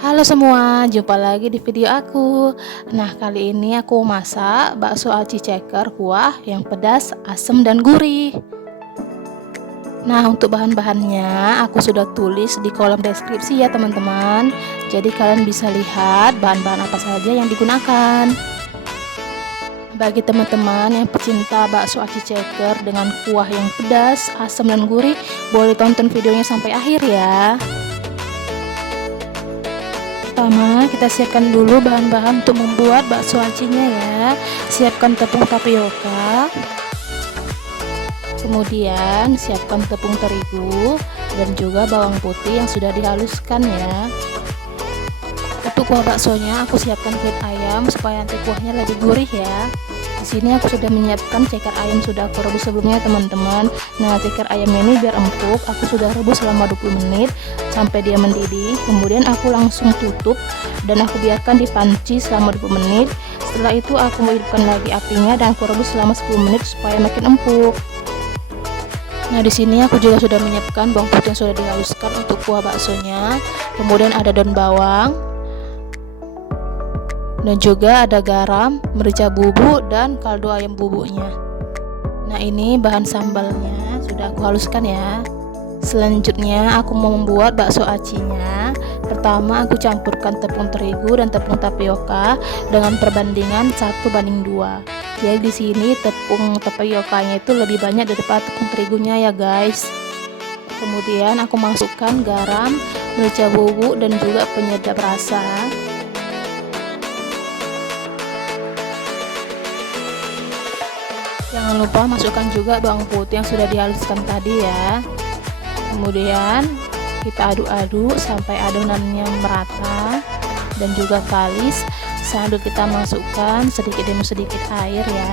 Halo semua, jumpa lagi di video aku. Nah, kali ini aku masak bakso aci ceker kuah yang pedas, asam dan gurih. Nah, untuk bahan-bahannya aku sudah tulis di kolom deskripsi ya teman-teman. Jadi kalian bisa lihat bahan-bahan apa saja yang digunakan. Bagi teman-teman yang pecinta bakso aci ceker dengan kuah yang pedas, asam dan gurih, boleh tonton videonya sampai akhir ya. Pertama, kita siapkan dulu bahan-bahan untuk membuat bakso acinya ya. Siapkan tepung tapioka. Kemudian siapkan tepung terigu dan juga bawang putih yang sudah dihaluskan ya. Untuk kuah baksonya aku siapkan kulit ayam supaya nanti kuahnya lebih gurih ya. Di sini aku sudah menyiapkan ceker ayam sudah aku rebus sebelumnya teman-teman. Nah, ceker ayam ini biar empuk, aku sudah rebus selama 20 menit sampai dia mendidih. Kemudian aku langsung tutup dan aku biarkan di panci selama 20 menit. Setelah itu aku menghidupkan lagi apinya dan aku rebus selama 10 menit supaya makin empuk. Nah, di sini aku juga sudah menyiapkan bawang putih yang sudah dihaluskan untuk kuah baksonya. Kemudian ada daun bawang, dan juga ada garam, merica bubuk, dan kaldu ayam bubuknya. Nah, ini bahan sambalnya sudah aku haluskan ya. Selanjutnya aku mau membuat bakso acinya. Pertama aku campurkan tepung terigu dan tepung tapioka dengan perbandingan 1:2. Jadi di sini tepung tapiokanya itu lebih banyak daripada tepung terigunya ya guys. Kemudian aku masukkan garam, merica bubuk, dan juga penyedap rasa. Jangan lupa masukkan juga bawang putih yang sudah dihaluskan tadi ya. Kemudian kita aduk-aduk sampai adonannya merata dan juga kalis. Sambil kita masukkan sedikit demi sedikit air ya.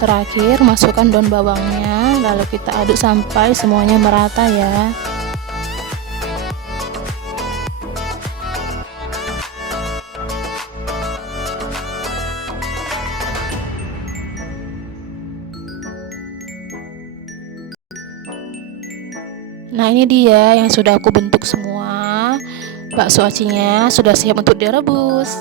Terakhir masukkan daun bawangnya, lalu kita aduk sampai semuanya merata ya. Nah, ini dia yang sudah aku bentuk semua. Bakso acinya sudah siap untuk direbus.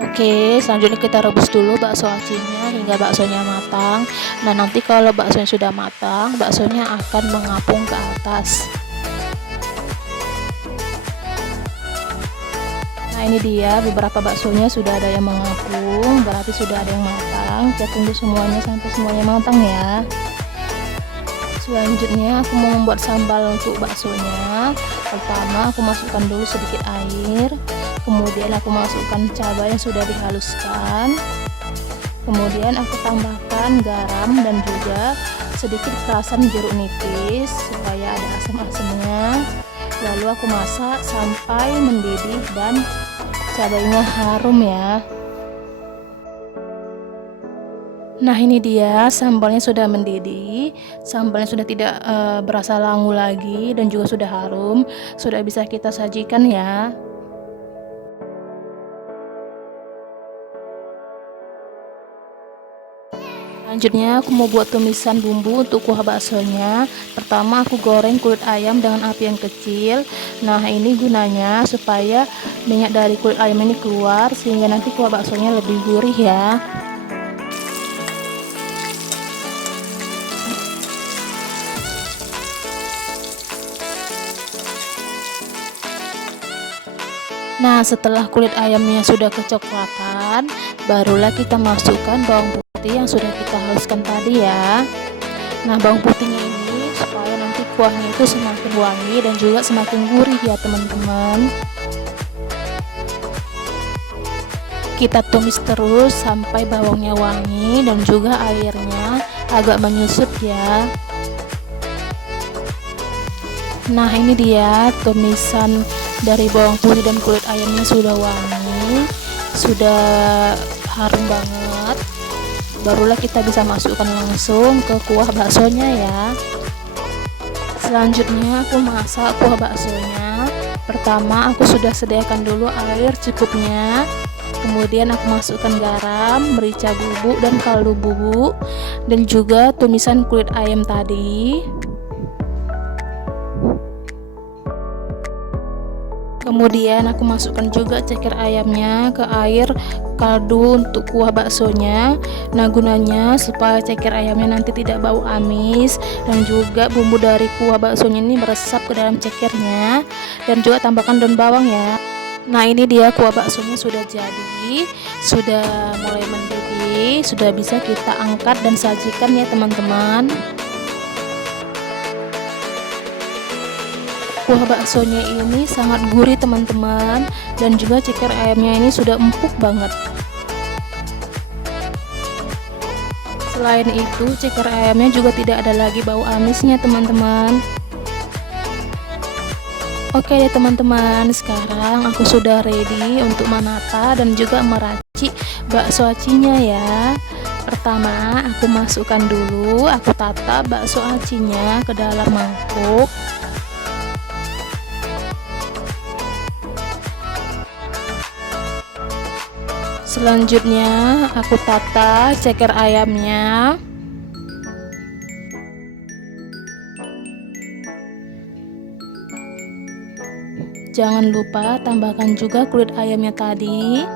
Oke, selanjutnya kita rebus dulu bakso acinya hingga baksonya matang. Nah, nanti kalau baksonya sudah matang, baksonya akan mengapung ke atas. Nah, ini dia beberapa baksonya sudah ada yang mengapung, berarti sudah ada yang matang. Kita tunggu semuanya sampai semuanya matang ya. Selanjutnya aku mau membuat sambal untuk baksonya. Pertama aku masukkan dulu sedikit air, kemudian aku masukkan cabai yang sudah dihaluskan, kemudian aku tambahkan garam dan juga sedikit perasan jeruk nipis supaya ada asam-asamnya. Lalu aku masak sampai mendidih dan cabainya harum ya. Nah, ini dia sambalnya sudah mendidih, sambalnya sudah tidak berasa langu lagi dan juga sudah harum, sudah bisa kita sajikan ya. Selanjutnya aku mau buat tumisan bumbu untuk kuah baksonya. Pertama aku goreng kulit ayam dengan api yang kecil. Nah, ini gunanya supaya minyak dari kulit ayam ini keluar sehingga nanti kuah baksonya lebih gurih ya. Nah, setelah kulit ayamnya sudah kecoklatan, barulah kita masukkan bawang putih yang sudah kita haluskan tadi ya. Nah, bawang putihnya ini supaya nanti kuahnya itu semakin wangi dan juga semakin gurih ya teman-teman. Kita tumis terus sampai bawangnya wangi dan juga airnya agak menyusut ya. Nah, ini dia tumisan dari bawang putih dan kulit ayamnya sudah wangi, sudah harum banget. Barulah kita bisa masukkan langsung ke kuah baksonya ya. Selanjutnya aku masak kuah baksonya. Pertama aku sudah sediakan dulu air secukupnya. Kemudian aku masukkan garam, merica bubuk dan kaldu bubuk, dan juga tumisan kulit ayam tadi. Kemudian aku masukkan juga ceker ayamnya ke air kaldu untuk kuah baksonya. Nah, gunanya supaya ceker ayamnya nanti tidak bau amis, dan juga bumbu dari kuah baksonya ini meresap ke dalam cekernya. Dan juga tambahkan daun bawang ya. Nah, ini dia kuah baksonya sudah jadi, sudah mulai mendidih, sudah bisa kita angkat dan sajikan ya teman-teman. Kuah baksonya ini sangat gurih teman-teman, dan juga ceker ayamnya ini sudah empuk banget. Selain itu, ceker ayamnya juga tidak ada lagi bau amisnya teman-teman. Oke deh teman-teman, sekarang aku sudah ready untuk menata dan juga meracik bakso acinya ya. Pertama, aku masukkan dulu, aku tata bakso acinya ke dalam mangkuk. Selanjutnya aku tata ceker ayamnya. Jangan lupa tambahkan juga kulit ayamnya tadi.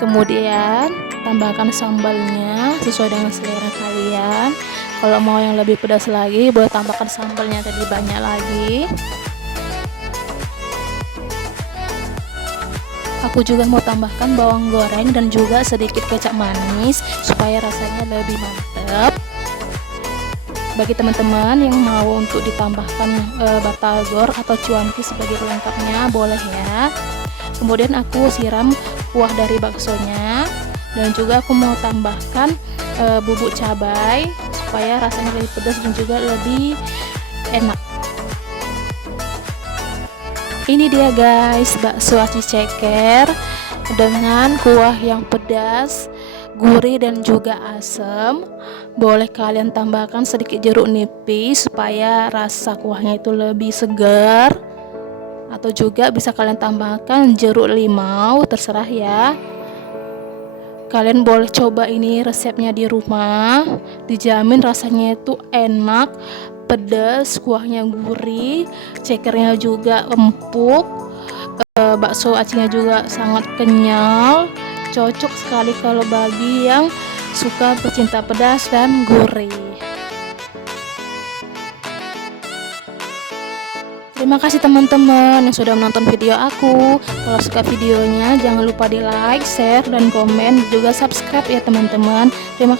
Kemudian tambahkan sambalnya sesuai dengan selera kalian. Kalau mau yang lebih pedas lagi, boleh tambahkan sambalnya tadi banyak lagi. Aku juga mau tambahkan bawang goreng dan juga sedikit kecap manis supaya rasanya lebih mantap. Bagi teman-teman yang mau untuk ditambahkan batagor atau cuanki sebagai pelengkapnya, boleh ya. Kemudian aku siram kuah dari baksonya, dan juga aku mau tambahkan bubuk cabai supaya rasanya lebih pedas dan juga lebih enak. Ini dia guys, bakso aci ceker dengan kuah yang pedas, gurih dan juga asam. Boleh kalian tambahkan sedikit jeruk nipis supaya rasa kuahnya itu lebih segar, atau juga bisa kalian tambahkan jeruk limau, terserah ya. Kalian boleh coba ini resepnya di rumah, dijamin rasanya itu enak, pedas, kuahnya gurih, cekernya juga empuk, bakso acinya juga sangat kenyal. Cocok sekali kalau bagi yang suka pecinta pedas dan gurih. Terima kasih teman-teman yang sudah menonton video aku. Kalau suka videonya jangan lupa di like, share, dan komen, juga subscribe ya teman-teman. Terima kasih.